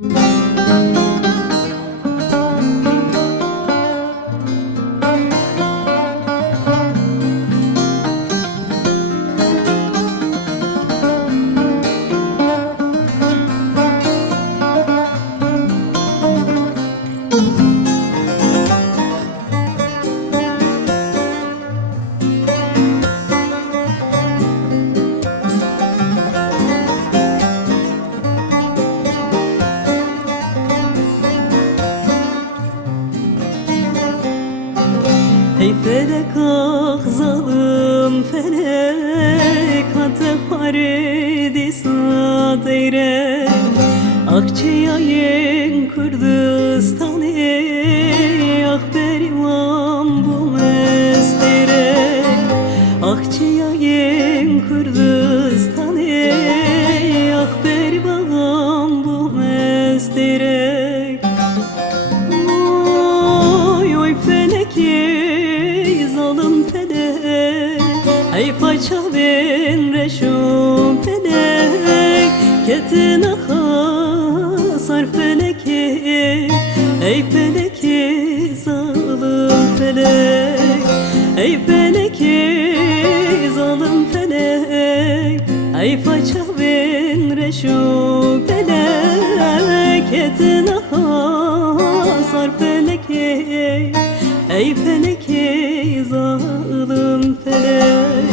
Ey felek ah zalim felek, Hate haridi sad eyle Akçayayın Kürdistan'ı, Ah berivan bu mestere Akçayayın Kürdistan'ı, Ah berivan bu mestere Oy feleki ey paça ben reşum felek, Ketin ahasar feleki, Ey feleki zalim felek, Ey feleki zalim felek, Ey paça ben reşum felek, Ketin ahasar feleki, Ey feleki zalim felek.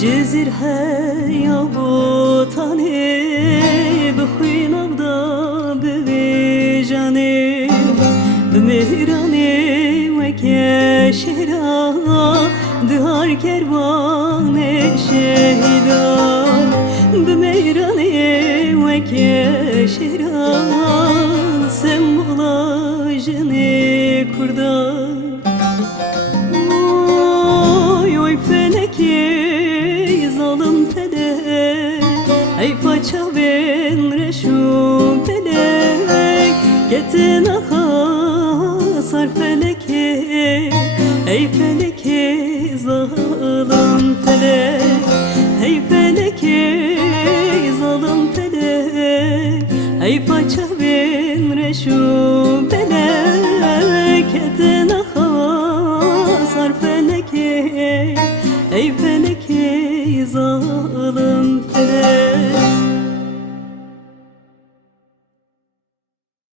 Cezir heya botane, Bixwînam da bivêjane, Bi mêhranê weke şehra, Dihar kervanê şehîda, Bi mêhranê weke şehra, Sembola jinê Kurda Oy feleki zalim felek, Ey paça ben reşum felek, Ketin ahasar feleki, Ey feleki zalim felek, Ey feleki zalim felek, Ey paça ben reşum felek, Ketin ahasar feleki, Ey feleki zalim felek.